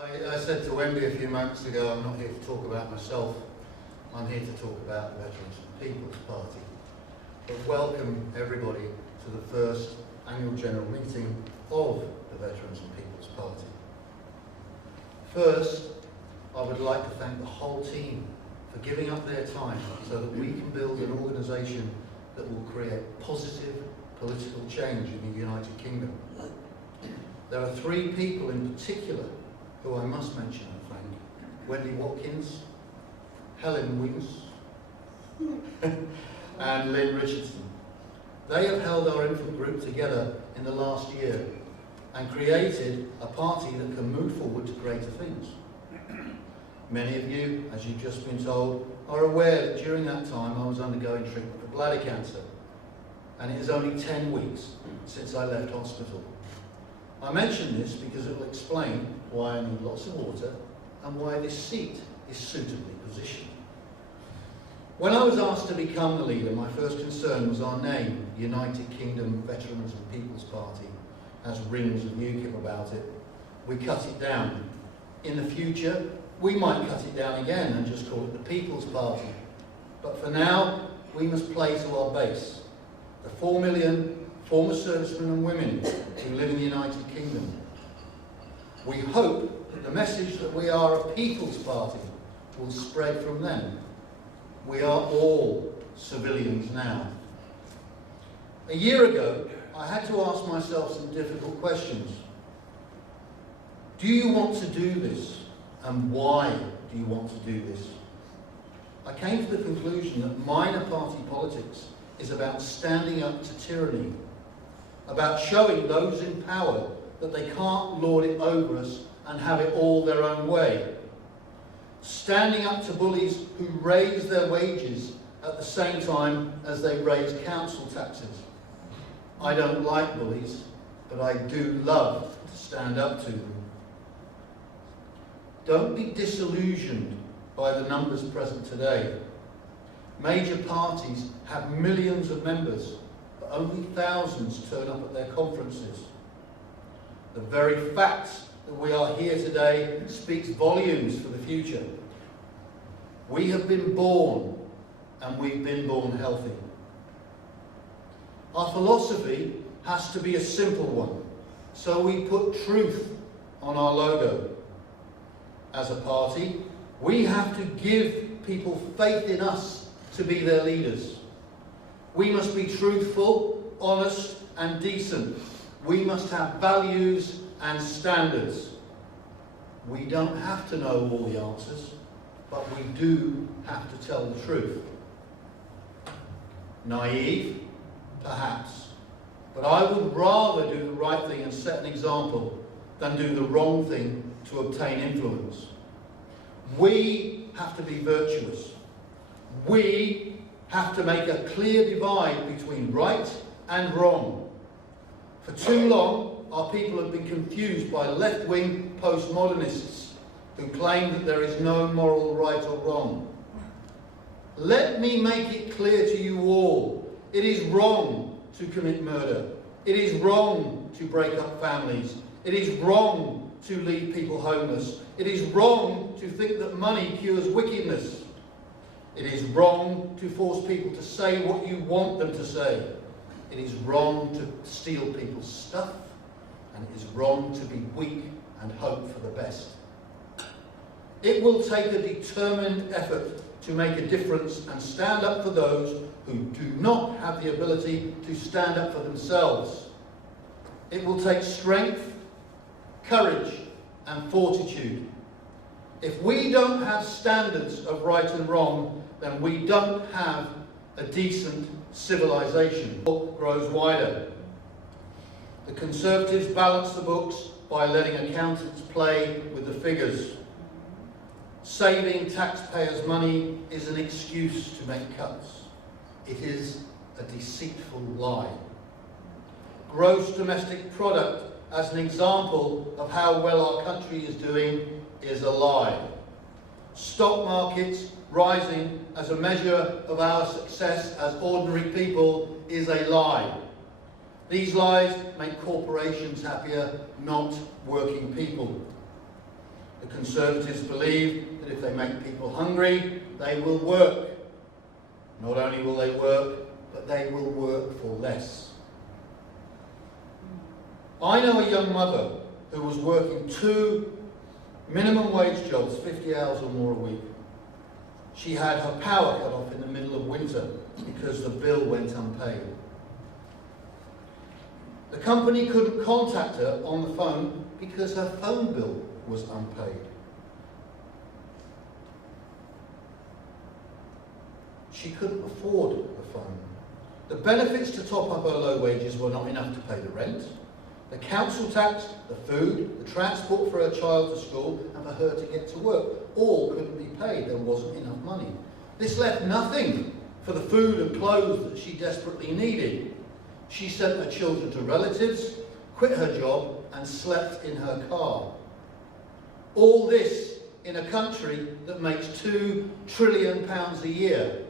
I said to Wendy a few moments ago, I'm not here to talk about myself, I'm here to talk about the Veterans and People's Party. But welcome everybody to the first annual general meeting of the Veterans and People's Party. First, I would like to thank the whole team for giving up their time so that we can build an organisation that will create positive political change in the United Kingdom. There are three people in particular who I must mention and thank: Wendy Watkins, Helen Wings, and Lynn Richardson. They have held our infant group together in the last year and created a party that can move forward to greater things. Many of you, as you've just been told, are aware that during that time I was undergoing treatment for bladder cancer, and it is only 10 weeks since I left hospital. I mention this because it will explain why I need lots of water and why this seat is suitably positioned. When I was asked to become the leader, my first concern was our name, United Kingdom Veterans and People's Party, has rings of UKIP about it. We cut it down. In the future, we might cut it down again and just call it the People's Party. But for now, we must play to our base. The 4 million former servicemen and women who live in the United Kingdom. We hope that the message that we are a People's Party will spread from them. We are all civilians now. A year ago, I had to ask myself some difficult questions. Do you want to do this? And why do you want to do this? I came to the conclusion that minor party politics is about standing up to tyranny, about showing those in power that they can't lord it over us and have it all their own way. Standing up to bullies who raise their wages at the same time as they raise council taxes. I don't like bullies, but I do love to stand up to them. Don't be disillusioned by the numbers present today. Major parties have millions of members, but only thousands turn up at their conferences. The very fact that we are here today speaks volumes for the future. We have been born, and we've been born healthy. Our philosophy has to be a simple one, so we put truth on our logo. As a party, we have to give people faith in us to be their leaders. We must be truthful, honest, and decent. We must have values and standards. We don't have to know all the answers, but we do have to tell the truth. Naive? Perhaps. But I would rather do the right thing and set an example than do the wrong thing to obtain influence. We have to be virtuous. We have to make a clear divide between right and wrong. For too long, our people have been confused by left-wing postmodernists who claim that there is no moral right or wrong. Let me make it clear to you all, it is wrong to commit murder. It is wrong to break up families. It is wrong to leave people homeless. It is wrong to think that money cures wickedness. It is wrong to force people to say what you want them to say. It is wrong to steal people's stuff, and it is wrong to be weak and hope for the best. It will take a determined effort to make a difference and stand up for those who do not have the ability to stand up for themselves. It will take strength, courage, and fortitude. If we don't have standards of right and wrong, then we don't have a decent civilization. The book grows wider. The Conservatives balance the books by letting accountants play with the figures. Saving taxpayers' money is an excuse to make cuts. It is a deceitful lie. Gross domestic product as an example of how well our country is doing is a lie. Stock markets rising as a measure of our success as ordinary people is a lie. These lies make corporations happier, not working people. The Conservatives believe that if they make people hungry, they will work. Not only will they work, but they will work for less. I know a young mother who was working 2 minimum wage jobs, 50 hours or more a week. She had her power cut off in the middle of winter because the bill went unpaid. The company couldn't contact her on the phone because her phone bill was unpaid. She couldn't afford a phone. The benefits to top up her low wages were not enough to pay the rent, the council tax, the food, the transport for her child to school, and for her to get to work. All couldn't be paid. There wasn't enough money. This left nothing for the food and clothes that she desperately needed. She sent her children to relatives, quit her job, and slept in her car. All this in a country that makes £2 trillion a year.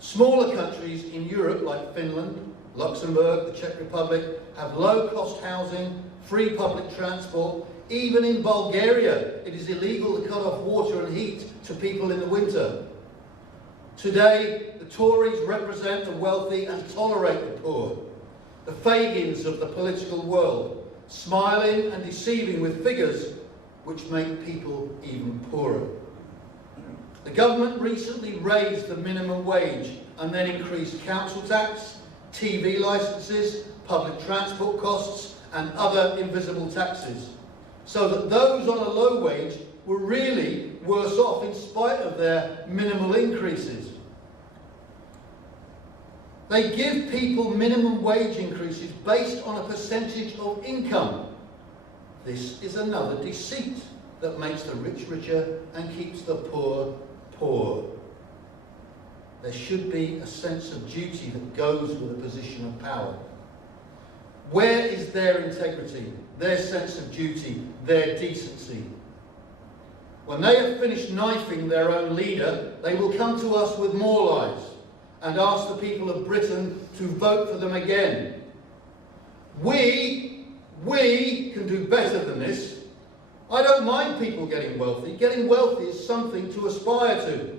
Smaller countries in Europe like Finland, Luxembourg, the Czech Republic have low-cost housing, free public transport. Even in Bulgaria, it is illegal to cut off water and heat to people in the winter. Today, the Tories represent the wealthy and tolerate the poor. The Fagins of the political world, smiling and deceiving with figures which make people even poorer. The government recently raised the minimum wage and then increased council tax, TV licences, public transport costs and other invisible taxes, so that those on a low wage were really worse off in spite of their minimal increases. They give people minimum wage increases based on a percentage of income. This is another deceit that makes the rich richer and keeps the poor poor. There should be a sense of duty that goes with a position of power. Where is their integrity, their sense of duty, their decency? When they have finished knifing their own leader, they will come to us with more lies and ask the people of Britain to vote for them again. We can do better than this. I don't mind people getting wealthy. Getting wealthy is something to aspire to.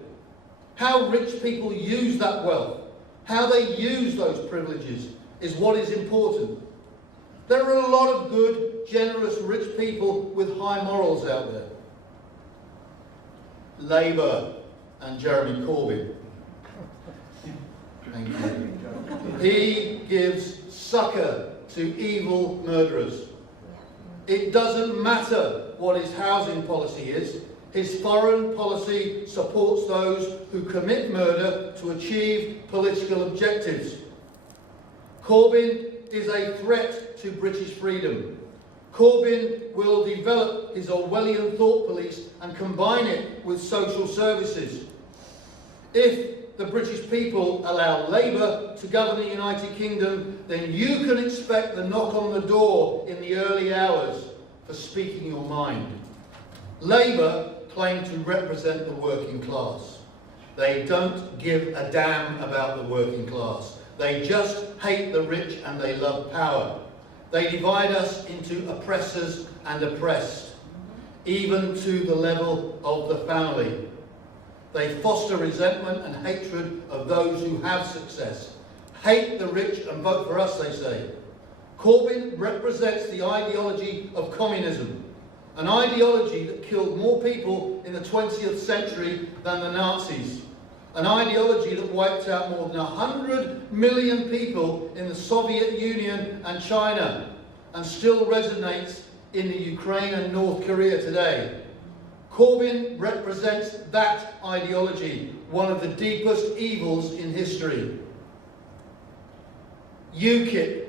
How rich people use that wealth, how they use those privileges, is what is important. There are a lot of good, generous, rich people with high morals out there. Labour and Jeremy Corbyn. Thank you. He gives succour to evil murderers. It doesn't matter what his housing policy is. His foreign policy supports those who commit murder to achieve political objectives. Corbyn is a threat to British freedom. Corbyn will develop his Orwellian thought police and combine it with social services. If the British people allow Labour to govern the United Kingdom, then you can expect the knock on the door in the early hours for speaking your mind. Labour claim to represent the working class. They don't give a damn about the working class. They just hate the rich and they love power. They divide us into oppressors and oppressed, even to the level of the family. They foster resentment and hatred of those who have success. Hate the rich and vote for us, they say. Corbyn represents the ideology of communism, an ideology that killed more people in the 20th century than the Nazis, an ideology that wiped out more than 100 million people in the Soviet Union and China, and still resonates in the Ukraine and North Korea today. Corbyn represents that ideology, one of the deepest evils in history. UKIP.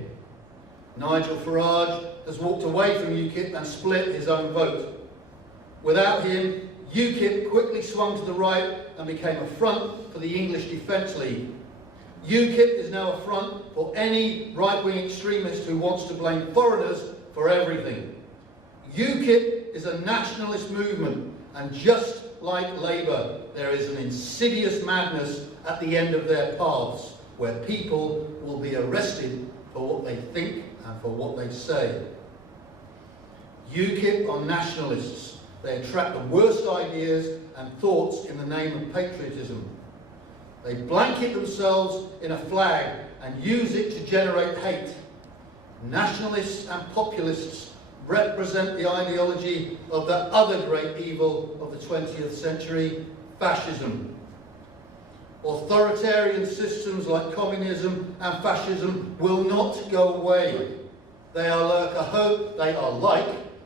Nigel Farage has walked away from UKIP and split his own vote. Without him, UKIP quickly swung to the right and became a front for the English Defence League. UKIP is now a front for any right-wing extremist who wants to blame foreigners for everything. UKIP is a nationalist movement, and just like Labour, there is an insidious madness at the end of their paths, where people will be arrested for what they think and for what they say. UKIP are nationalists. They attract the worst ideas and thoughts in the name of patriotism. They blanket themselves in a flag and use it to generate hate. Nationalists and populists represent the ideology of that other great evil of the 20th century, fascism. Authoritarian systems like communism and fascism will not go away. They are like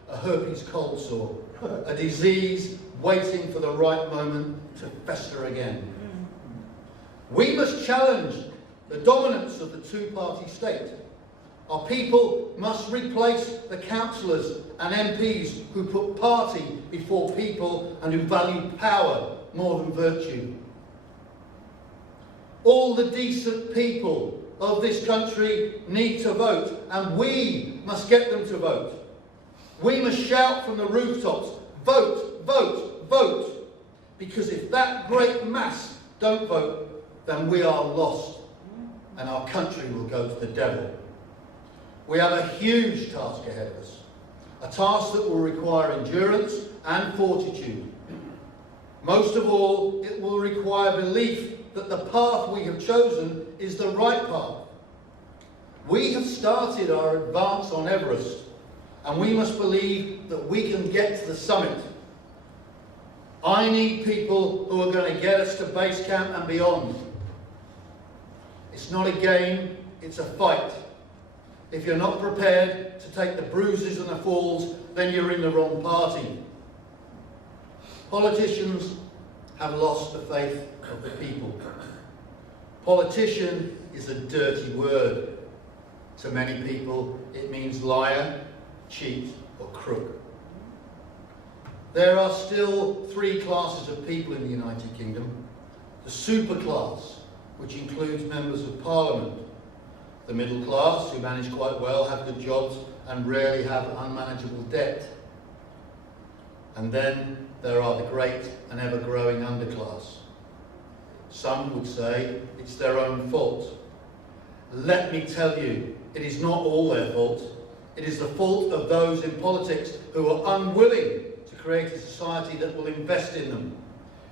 a herpes cold sore, a disease waiting for the right moment to fester again. We must challenge the dominance of the two-party state. Our people must replace the councillors and MPs who put party before people and who value power more than virtue. All the decent people of this country need to vote, and we must get them to vote. We must shout from the rooftops, vote, vote, vote, because if that great mass don't vote, then we are lost, and our country will go to the devil. We have a huge task ahead of us, a task that will require endurance and fortitude. Most of all, it will require belief that the path we have chosen is the right path. We have started our advance on Everest, and we must believe that we can get to the summit. I need people who are going to get us to base camp and beyond. It's not a game, it's a fight. If you're not prepared to take the bruises and the falls, then you're in the wrong party. Politicians have lost the faith of the people. Politician is a dirty word. To many people, it means liar, cheat, or crook. There are still three classes of people in the United Kingdom. The super class, which includes members of Parliament. The middle class, who manage quite well, have good jobs, and rarely have unmanageable debt. And then there are the great and ever-growing underclass. Some would say it's their own fault. Let me tell you, it is not all their fault. It is the fault of those in politics who are unwilling to create a society that will invest in them.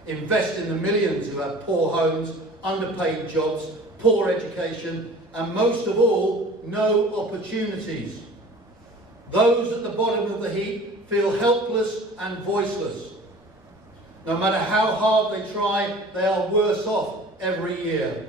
Invest in the millions who have poor homes, underpaid jobs, poor education, and most of all, no opportunities. Those at the bottom of the heap feel helpless and voiceless. No matter how hard they try, they are worse off every year.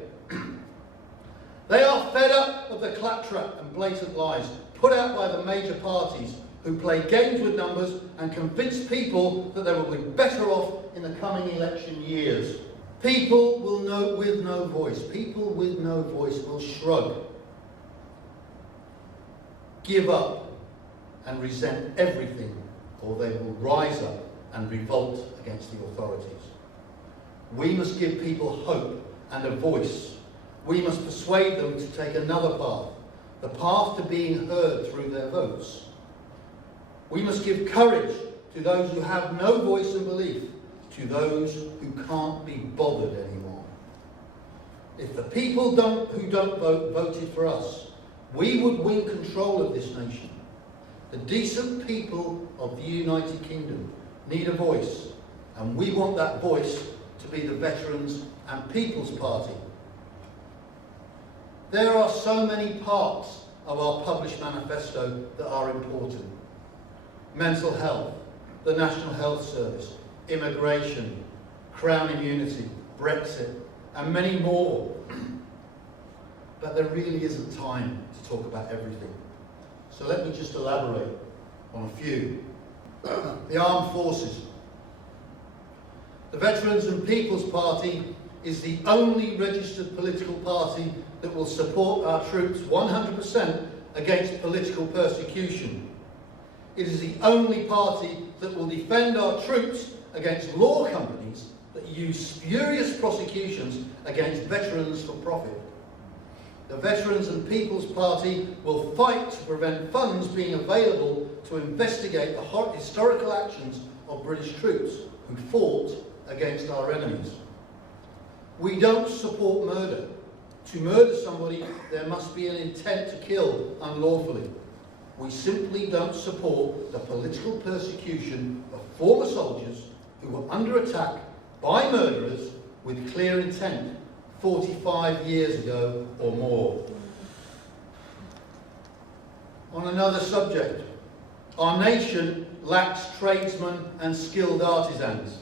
They are fed up of the claptrap and blatant lies put out by the major parties who play games with numbers and convince people that they will be better off in the coming election years. People with no voice will shrug, give up and resent everything, or they will rise up and revolt against the authorities. We must give people hope and a voice. We must persuade them to take another path, the path to being heard through their votes. We must give courage to those who have no voice and belief, to those who can't be bothered anymore. If the people who don't vote voted for us, we would win control of this nation. The decent people of the United Kingdom need a voice, and we want that voice to be the Veterans and People's Party. There are so many parts of our published manifesto that are important. Mental health, the National Health Service, immigration, Crown immunity, Brexit, and many more. But there really isn't time to talk about everything. So let me just elaborate on a few. The armed forces. The Veterans and People's Party is the only registered political party that will support our troops 100% against political persecution. It is the only party that will defend our troops against law companies that use spurious prosecutions against veterans for profit. The Veterans and People's Party will fight to prevent funds being available to investigate the historical actions of British troops who fought against our enemies. We don't support murder. To murder somebody, there must be an intent to kill unlawfully. We simply don't support the political persecution of former soldiers who were under attack by murderers with clear intent 45 years ago or more. On another subject, our nation lacks tradesmen and skilled artisans.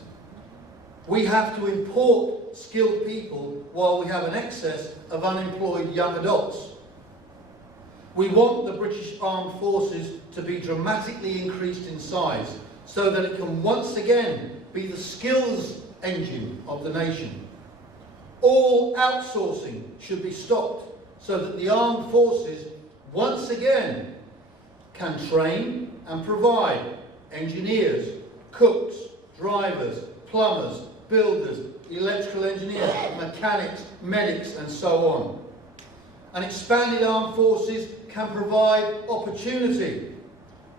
We have to import skilled people while we have an excess of unemployed young adults. We want the British Armed Forces to be dramatically increased in size so that it can once again be the skills engine of the nation. All outsourcing should be stopped so that the armed forces once again can train and provide engineers, cooks, drivers, plumbers, builders, electrical engineers, mechanics, medics, and so on. An expanded armed forces can provide opportunity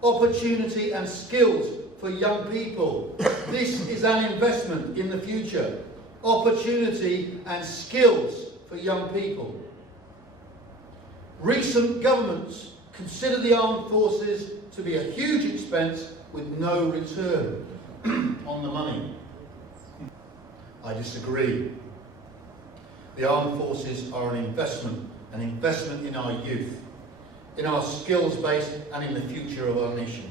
and skills for young people. This is an investment in the future. Opportunity and skills for young people. Recent governments consider the armed forces to be a huge expense with no return on the money. I disagree. The armed forces are an investment in our youth, in our skills base, and in the future of our nation.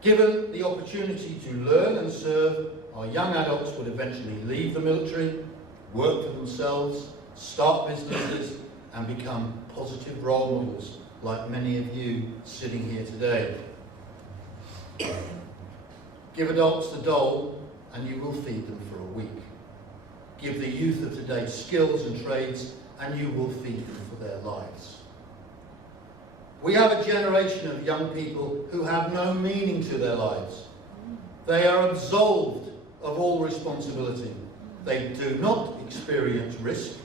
Given the opportunity to learn and serve, our young adults would eventually leave the military, work for themselves, start businesses, and become positive role models, like many of you sitting here today. Give adults the dole, and you will feed them for a week. Give the youth of today skills and trades, and you will feed them for their lives. We have a generation of young people who have no meaning to their lives. They are absolved of all responsibility. They do not experience risk.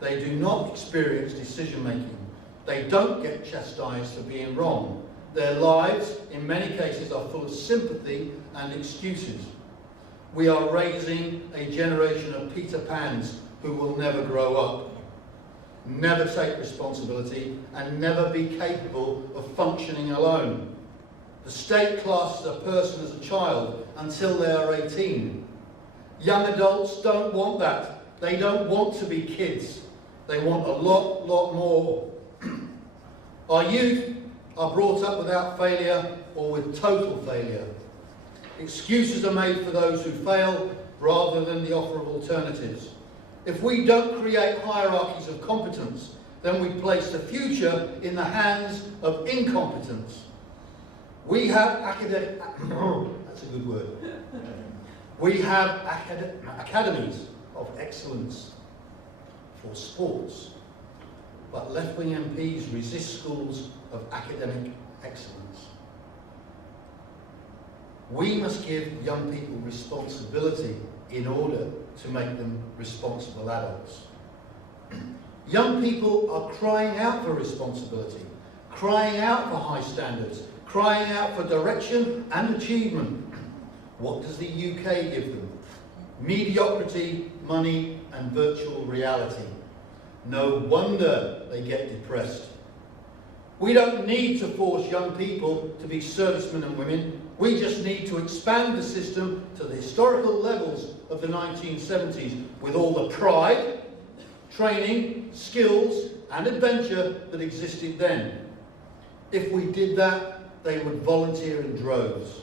They do not experience decision-making. They don't get chastised for being wrong. Their lives, in many cases, are full of sympathy and excuses. We are raising a generation of Peter Pans who will never grow up, never take responsibility, and never be capable of functioning alone. The state classes a person as a child until they are 18. Young adults don't want that. They don't want to be kids. They want a lot more. Our youth are brought up without failure or with total failure. Excuses are made for those who fail rather than the offer of alternatives. If we don't create hierarchies of competence, then we place the future in the hands of incompetence. We have that's a good word. We have academies of excellence for sports, but left-wing MPs resist schools of academic excellence. We must give young people responsibility in order to make them responsible adults. Young people are crying out for responsibility, crying out for high standards, crying out for direction and achievement. What does the UK give them? Mediocrity, money, and virtual reality. No wonder they get depressed. We don't need to force young people to be servicemen and women. We just need to expand the system to the historical levels of the 1970s with all the pride, training, skills and adventure that existed then. If we did that, they would volunteer in droves.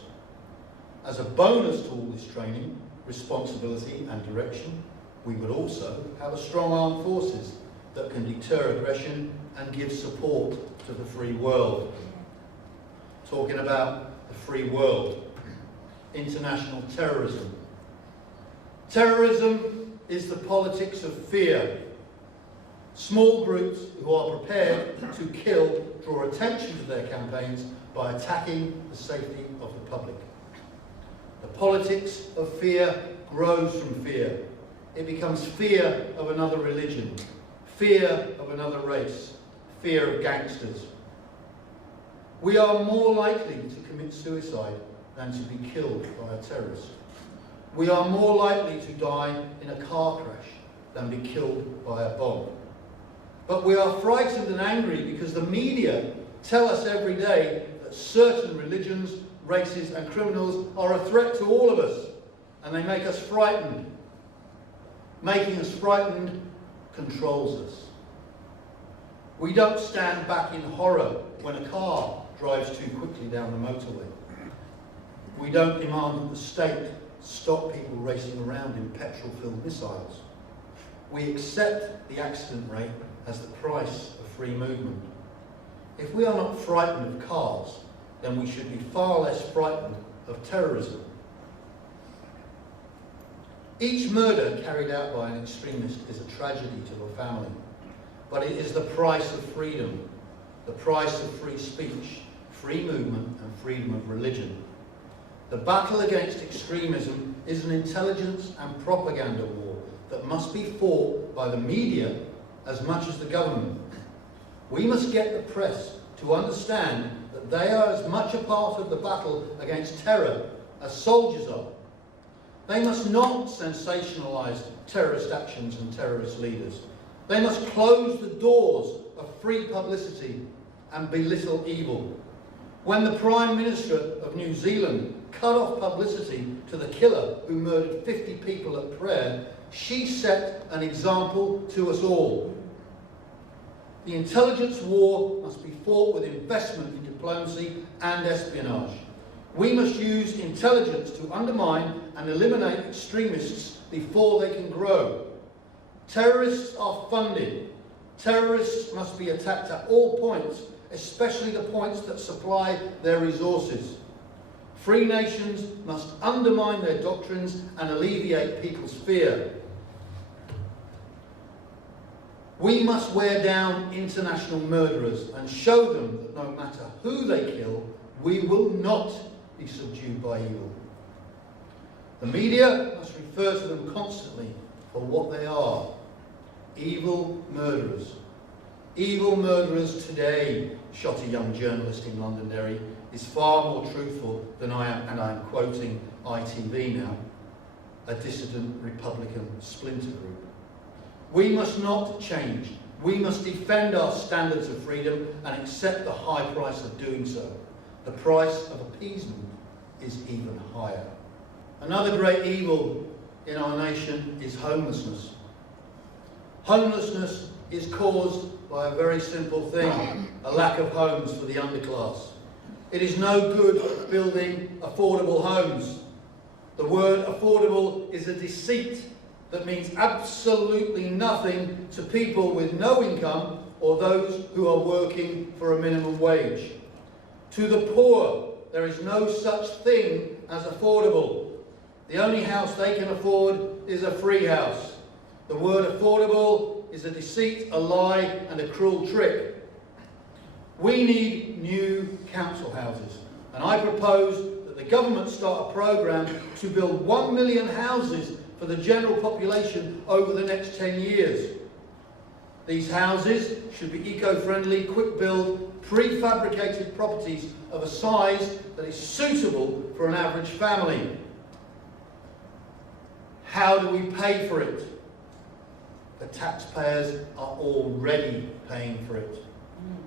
As a bonus to all this training, responsibility and direction, we would also have a strong armed forces that can deter aggression and give support to the free world. Talking about the free world, international terrorism. Terrorism is the politics of fear. Small groups who are prepared to kill draw attention to their campaigns by attacking the safety of the public. The politics of fear grows from fear. It becomes fear of another religion, fear of another race, fear of gangsters. We are more likely to commit suicide than to be killed by a terrorist. We are more likely to die in a car crash than be killed by a bomb. But we are frightened and angry because the media tell us every day that certain religions, races and criminals are a threat to all of us, and they make us frightened. Making us frightened controls us. We don't stand back in horror when a car drives too quickly down the motorway. We don't demand that the state stop people racing around in petrol-filled missiles. We accept the accident rate as the price of free movement. If we are not frightened of cars, then we should be far less frightened of terrorism. Each murder carried out by an extremist is a tragedy to a family, but it is the price of freedom, the price of free speech, free movement and freedom of religion. The battle against extremism is an intelligence and propaganda war that must be fought by the media as much as the government. We must get the press to understand that they are as much a part of the battle against terror as soldiers are. They must not sensationalise terrorist actions and terrorist leaders. They must close the doors of free publicity and belittle evil. When the Prime Minister of New Zealand cut off publicity to the killer who murdered 50 people at prayer, she set an example to us all. The intelligence war must be fought with investment in diplomacy and espionage. We must use intelligence to undermine and eliminate extremists before they can grow. Terrorists are funded. Terrorists must be attacked at all points, especially the points that supply their resources. Free nations must undermine their doctrines and alleviate people's fear. We must wear down international murderers and show them that no matter who they kill, we will not be subdued by evil. The media must refer to them constantly for what they are: evil murderers. Evil murderers today, shot a young journalist in Londonderry, is far more truthful than I am, and I'm quoting ITV now, a dissident Republican splinter group. We must not change. We must defend our standards of freedom and accept the high price of doing so. The price of appeasement is even higher. Another great evil in our nation is homelessness. Homelessness is caused by a very simple thing: a lack of homes for the underclass. It is no good building affordable homes. The word affordable is a deceit that means absolutely nothing to people with no income or those who are working for a minimum wage. To the poor, there is no such thing as affordable. The only house they can afford is a free house. The word affordable is a deceit, a lie, and a cruel trick. We need new council houses, and I propose that the government start a programme to build 1 million houses for the general population over the next 10 years. These houses should be eco-friendly, quick-build, prefabricated properties of a size that is suitable for an average family. How do we pay for it? The taxpayers are already paying for it.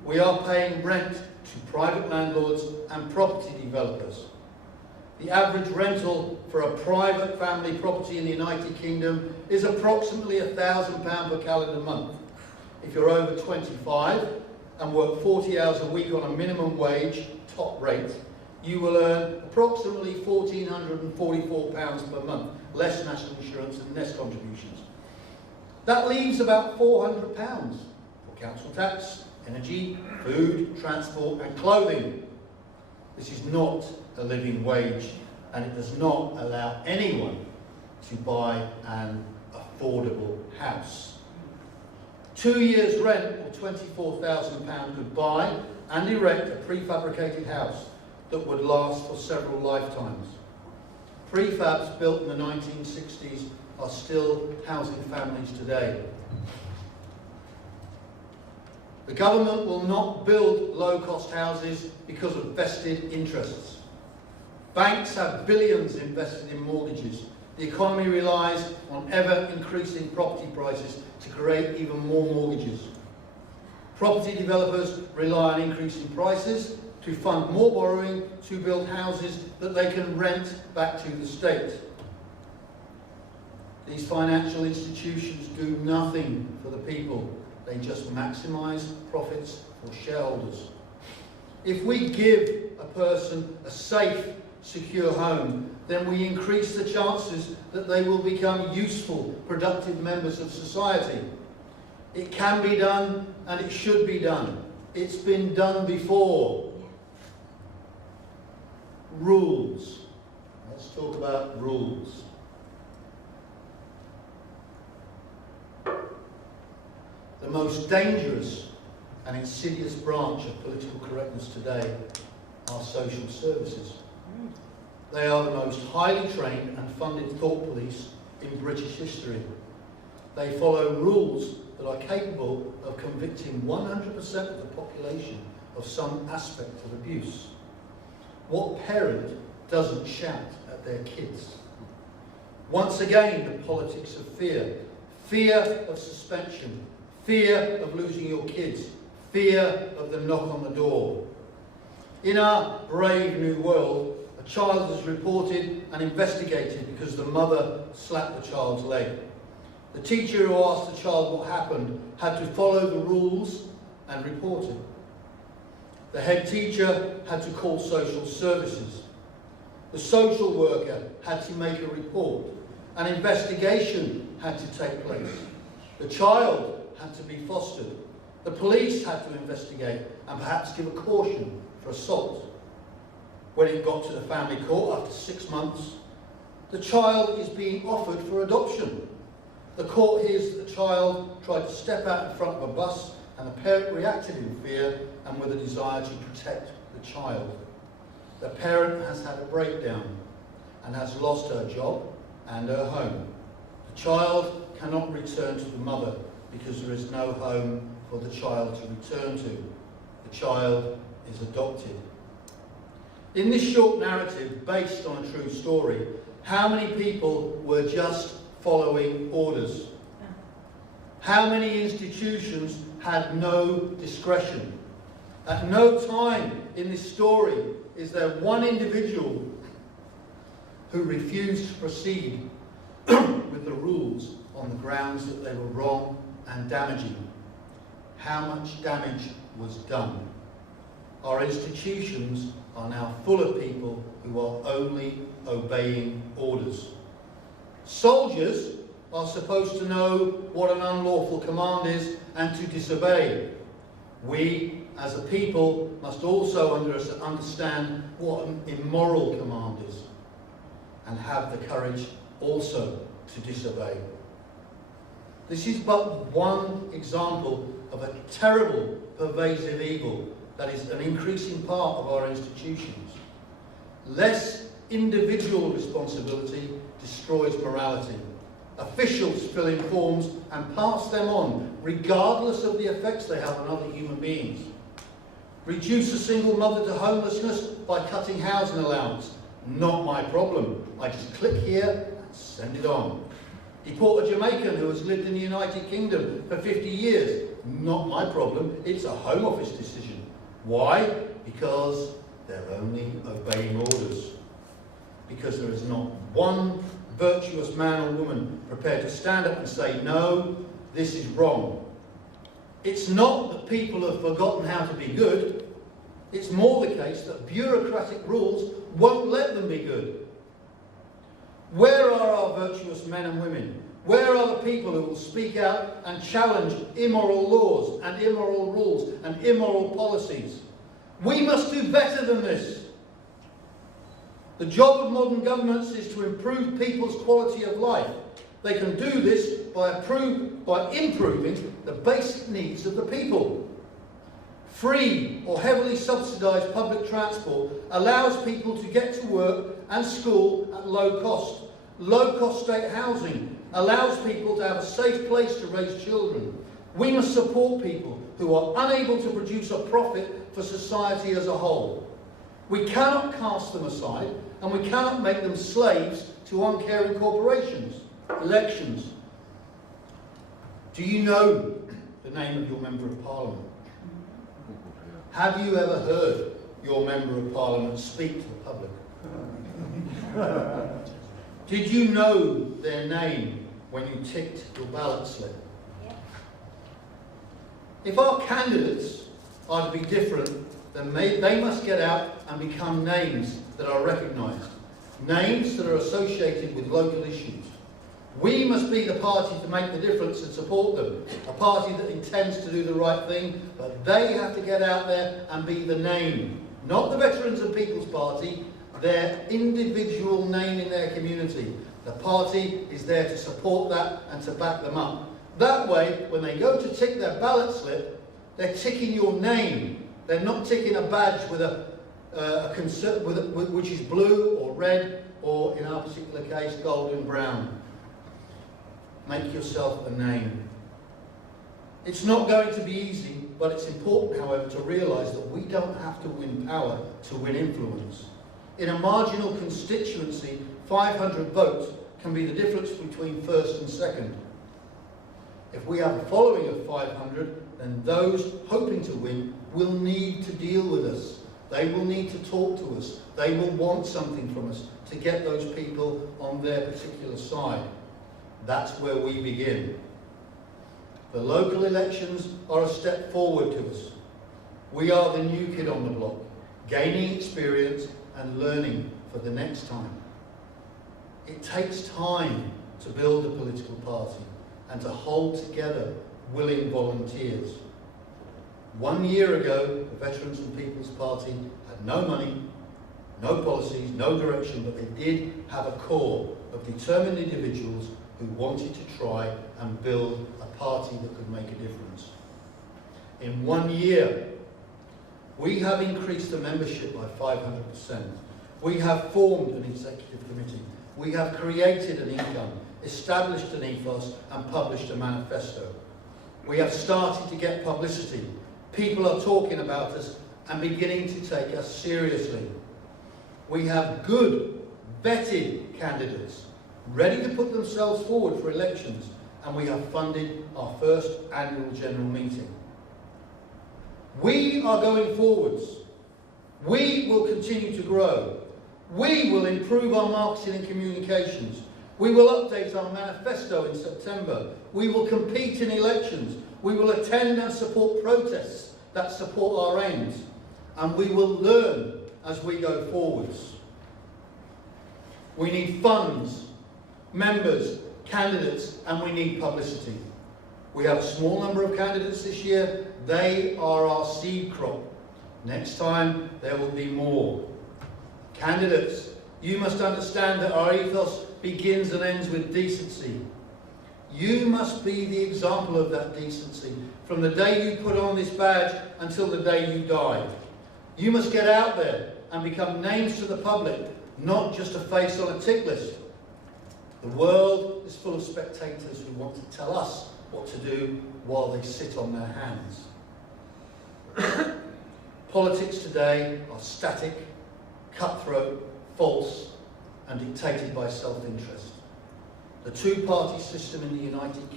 We are paying rent to private landlords and property developers. The average rental for a private family property in the United Kingdom is approximately £1,000 per calendar month. If you're over 25 and work 40 hours a week on a minimum wage, top rate, you will earn approximately £1,444 per month, less national insurance and less contributions. That leaves about £400 for council tax, energy, food, transport and clothing. This is not a living wage, and it does not allow anyone to buy an affordable house. 2 years' rent, or £24,000, could buy and erect a prefabricated house that would last for several lifetimes. Prefabs built in the 1960s are still housing families today. The government will not build low-cost houses because of vested interests. Banks have billions invested in mortgages. The economy relies on ever-increasing property prices to create even more mortgages. Property developers rely on increasing prices to fund more borrowing to build houses that they can rent back to the state. These financial institutions do nothing for the people. They just maximise profits for shareholders. If we give a person a safe, secure home, then we increase the chances that they will become useful, productive members of society. It can be done and it should be done. It's been done before. Rules. Let's talk about rules. The most dangerous and insidious branch of political correctness today are social services. They are the most highly trained and funded thought police in British history. They follow rules that are capable of convicting 100% of the population of some aspect of abuse. What parent doesn't shout at their kids? Once again, the politics of fear. Fear of suspension. Fear of losing your kids. Fear of the knock on the door. In our brave new world, a child is reported and investigated because the mother slapped the child's leg. The teacher who asked the child what happened had to follow the rules and report it. The head teacher had to call social services. The social worker had to make a report. An investigation had to take place. The child had to be fostered. The police had to investigate and perhaps give a caution for assault. When it got to the family court after 6 months, the child is being offered for adoption. The court hears that the child tried to step out in front of a bus and the parent reacted in fear and with a desire to protect the child. The parent has had a breakdown and has lost her job and her home. The child cannot return to the mother because there is no home for the child to return to. The child is adopted. In this short narrative, based on a true story, how many people were just following orders? How many institutions had no discretion? At no time in this story is there one individual who refused to proceed with the rules on the grounds that they were wrong and damaging. How much damage was done? Our institutions are now full of people who are only obeying orders. Soldiers are supposed to know what an unlawful command is and to disobey. We, as a people, must also understand what an immoral command is and have the courage also to disobey. This is but one example of a terrible, pervasive evil that is an increasing part of our institutions. Less individual responsibility destroys morality. Officials fill in forms and pass them on, regardless of the effects they have on other human beings. Reduce a single mother to homelessness by cutting housing allowance. Not my problem. I just click here and send it on. Deport a Jamaican who has lived in the United Kingdom for 50 years. Not my problem. It's a Home Office decision. Why? Because they're only obeying orders. Because there is not one virtuous man or woman prepared to stand up and say, no, this is wrong. It's not that people have forgotten how to be good. It's more the case that bureaucratic rules won't let them be good. Where are our virtuous men and women? Where are the people who will speak out and challenge immoral laws and immoral rules and immoral policies? We must do better than this. The job of modern governments is to improve people's quality of life. They can do this by improving the basic needs of the people. Free or heavily subsidised public transport allows people to get to work and school at low cost. Low-cost state housing allows people to have a safe place to raise children. We must support people who are unable to produce a profit for society as a whole. We cannot cast them aside, and we cannot make them slaves to uncaring corporations. Elections. Do you know the name of your Member of Parliament? Have you ever heard your Member of Parliament speak to the public? Did you know their name when you ticked your ballot slip? If our candidates are to be different, then they must get out and become names that are recognised, names that are associated with local issues. We must be the party to make the difference and support them, a party that intends to do the right thing, but they have to get out there and be the name, not the Veterans and People's Party, their individual name in their community. The party is there to support that and to back them up. That way, when they go to tick their ballot slip, they're ticking your name. They're not ticking a badge with which is blue or red, or in our particular case, gold and brown. Make yourself a name. It's not going to be easy, but it's important, however, to realise that we don't have to win power to win influence. In a marginal constituency, 500 votes can be the difference between first and second. If we have a following of 500, then those hoping to win will need to deal with us. They will need to talk to us. They will want something from us to get those people on their particular side. That's where we begin. The local elections are a step forward to us. We are the new kid on the block, gaining experience and learning for the next time. It takes time to build a political party and to hold together willing volunteers. 1 year ago, the Veterans and People's Party had no money, no policies, no direction, but they did have a core of determined individuals who wanted to try and build a party that could make a difference. In 1 year, we have increased the membership by 500%. We have formed an executive committee. We have created an income, established an ethos, and published a manifesto. We have started to get publicity. People are talking about us and beginning to take us seriously. We have good, vetted candidates ready to put themselves forward for elections, and we have funded our first annual general meeting. We are going forwards. We will continue to grow. We will improve our marketing and communications. We will update our manifesto in September. We will compete in elections. We will attend and support protests that support our aims. And we will learn as we go forwards. We need funds, members, candidates, and we need publicity. We have a small number of candidates this year. They are our seed crop. Next time, there will be more. Candidates, you must understand that our ethos begins and ends with decency. You must be the example of that decency from the day you put on this badge until the day you die. You must get out there and become names to the public, not just a face on a tick list. The world is full of spectators who want to tell us what to do while they sit on their hands. Politics today are static, cutthroat, false, and dictated by self-interest. The two-party system in the United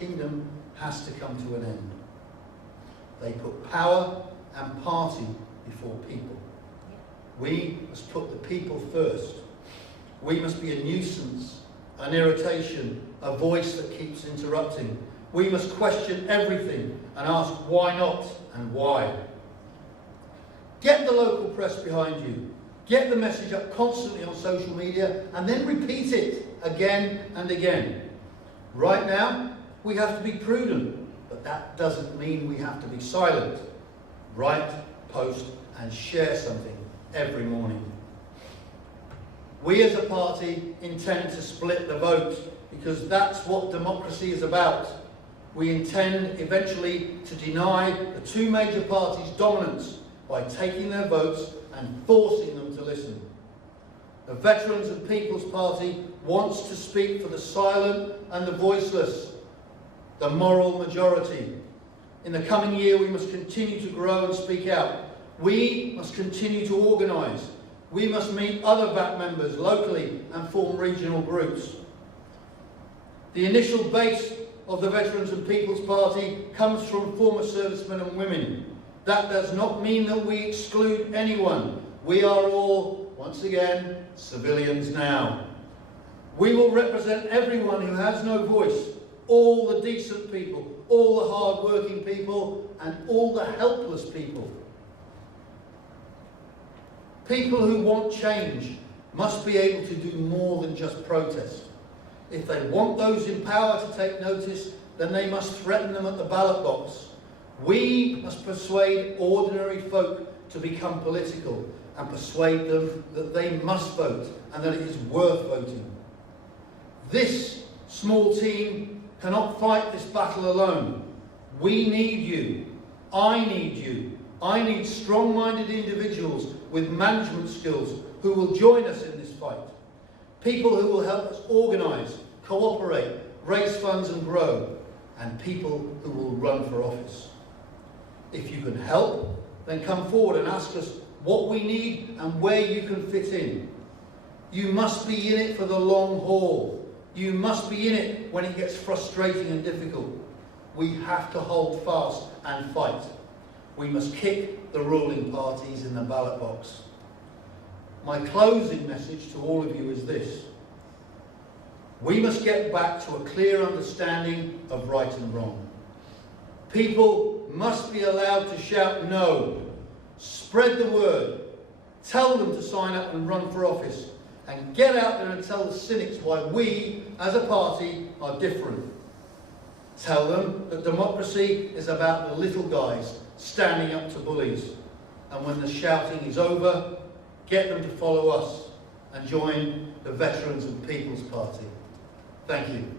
Kingdom has to come to an end. They put power and party before people. We must put the people first. We must be a nuisance, an irritation, a voice that keeps interrupting. We must question everything and ask why not and why. Get the local press behind you. Get the message up constantly on social media and then repeat it again and again. Right now, we have to be prudent, but that doesn't mean we have to be silent. Write, post, and share something every morning. We as a party intend to split the vote because that's what democracy is about. We intend eventually to deny the two major parties' dominance by taking their votes and forcing them to listen. The Veterans and People's Party wants to speak for the silent and the voiceless, the moral majority. In the coming year, we must continue to grow and speak out. We must continue to organise. We must meet other VAT members locally and form regional groups. The initial base of the Veterans and People's Party comes from former servicemen and women. That does not mean that we exclude anyone. We are all, once again, civilians now. We will represent everyone who has no voice, all the decent people, all the hard-working people, and all the helpless people. People who want change must be able to do more than just protest. If they want those in power to take notice, then they must threaten them at the ballot box. We must persuade ordinary folk to become political and persuade them that they must vote and that it is worth voting. This small team cannot fight this battle alone. We need you. I need you. I need strong-minded individuals with management skills who will join us in this fight. People who will help us organise, cooperate, raise funds and grow. And people who will run for office. If you can help, then come forward and ask us what we need and where you can fit in. You must be in it for the long haul. You must be in it when it gets frustrating and difficult. We have to hold fast and fight. We must kick the ruling parties in the ballot box. My closing message to all of you is this. We must get back to a clear understanding of right and wrong. People must be allowed to shout no. Spread the word. Tell them to sign up and run for office. And get out there and tell the cynics why we, as a party, are different. Tell them that democracy is about the little guys standing up to bullies. And when the shouting is over, get them to follow us and join the Veterans and People's Party. Thank you.